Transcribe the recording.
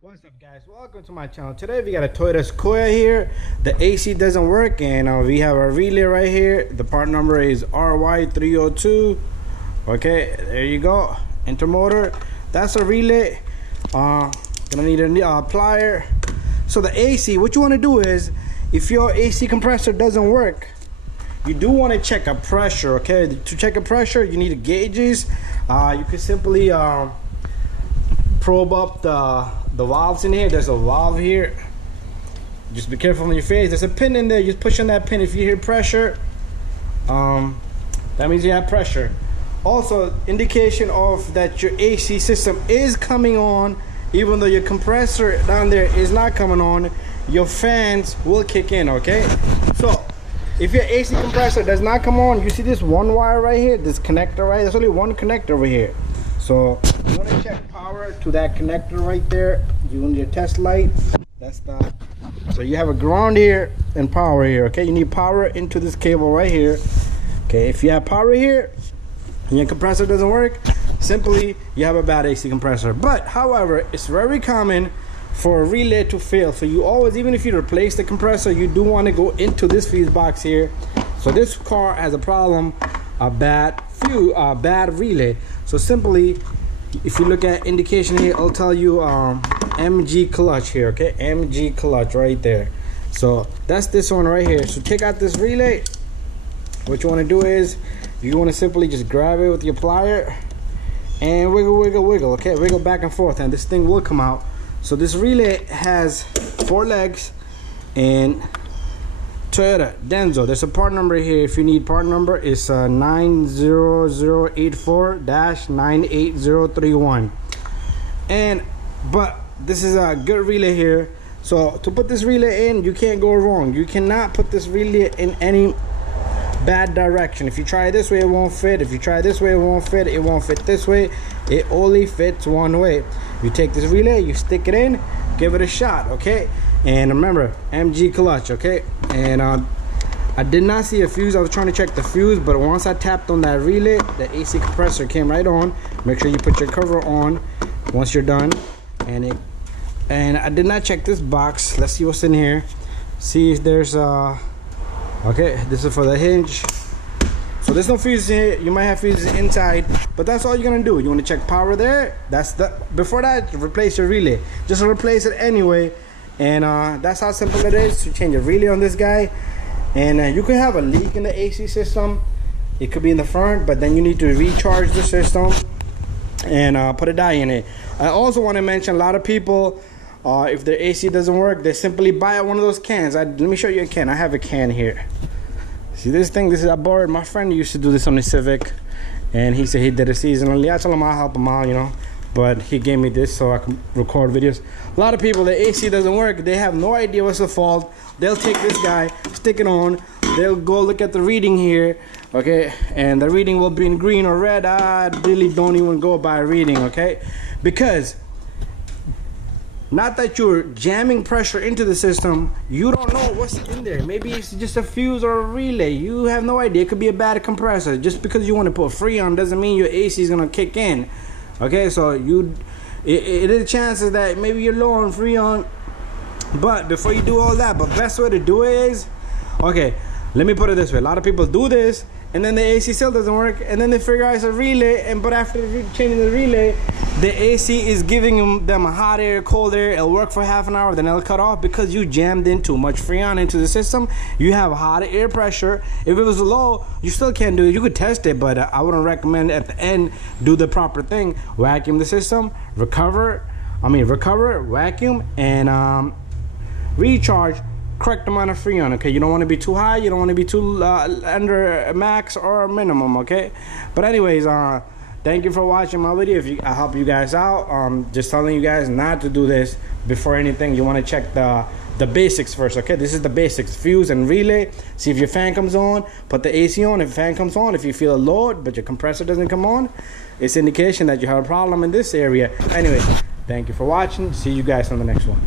What's up, guys? Welcome to my channel. Today we got a Toyota Sequoia here. The AC doesn't work, and we have a relay right here. The part number is RY302. Okay, there you go. Intermotor. That's a relay. Gonna need a plier. So the AC, what you want to do is, if your AC compressor doesn't work, you do want to check a pressure. Okay, to check a pressure, you need gauges. You can simply probe up the valves in here. There's a valve here. Just be careful on your face. There's a pin in there. Just push on that pin. If you hear pressure, that means you have pressure. Also, indication of that your AC system is coming on, even though your compressor down there is not coming on. Your fans will kick in. Okay, so if your AC compressor does not come on, you see this one wire right here, this connector, right? There's only one connector over here. So you want to check power to that connector right there. You need your test light. That's the, so you have a ground here and power here. Okay, you need power into this cable right here. Okay, if you have power here and your compressor doesn't work, simply you have a bad AC compressor. But however, it's very common for a relay to fail. So you always, even if you replace the compressor, you do want to go into this fuse box here. So this car has a problem, a bad relay. So simply, if you look at indication here, I'll tell you MG clutch here. Okay, MG clutch right there. So that's this one right here. So take out this relay. What you want to do is, you want to simply just grab it with your plier and wiggle. Okay, wiggle back and forth, and this thing will come out. So this relay has 4 legs, and Toyota Denso, there's a part number here. If you need part number, it's 90084-98031. And but this is a good relay here. So to put this relay in, you can't go wrong. You cannot put this relay in any bad direction. If you try this way, it won't fit. If you try this way, it won't fit. It won't fit this way. It only fits one way. You take this relay, you stick it in, give it a shot. Okay, and remember, MG clutch. Okay, and I did not see a fuse. I was trying to check the fuse, but once I tapped on that relay, the AC compressor came right on. Make sure you put your cover on once you're done. And I did not check this box. Let's see what's in here. See if there's okay, this is for the hinge. So there's no fuses in here. You might have fuses inside, but that's all you're gonna do. You want to check power there. That's the, before that, replace your relay. Just replace it anyway. And that's how simple it is to change a relay on this guy. And you could have a leak in the AC system. It could be in the front, but then you need to recharge the system and put a dye in it. I also want to mention, a lot of people, if their AC doesn't work, they simply buy one of those cans. Let me show you a can. I have a can here. See this thing? This is, I borrowed, my friend used to do this on the Civic, and he said he did it seasonally. I told him I'll help him out, you know, but he gave me this so I can record videos. A lot of people, the AC doesn't work, they have no idea what's the fault. They'll take this guy, stick it on, they'll go look at the reading here, okay, and the reading will be in green or red. I really don't even go by reading, okay, because not that you're jamming pressure into the system, you don't know what's in there. Maybe it's just a fuse or a relay. You have no idea. It could be a bad compressor. Just because you want to put Freon doesn't mean your AC is gonna kick in. Okay, so it is chances that maybe you're low on Freon. But before you do all that, but best way to do it is, okay, let me put it this way. A lot of people do this, and then the AC still doesn't work, and then they figure out it's a relay, but after changing the relay, the AC is giving them a hot air, cold air. It'll work for half an hour, then it'll cut off because you jammed in too much Freon into the system. You have hot air pressure. If it was low, you still can't do it. You could test it, but I wouldn't recommend at the end do the proper thing. Vacuum the system, recover, vacuum, and recharge. Correct amount of Freon. Okay, you don't want to be too high, you don't want to be too under max or minimum. Okay, but anyways, thank you for watching my video. I help you guys out, just telling you guys not to do this. Before anything, you want to check the basics first. Okay, this is the basics: fuse and relay. See if your fan comes on, put the AC on. If fan comes on, if you feel a load but your compressor doesn't come on, it's indication that you have a problem in this area. Anyway, thank you for watching. See you guys on the next one.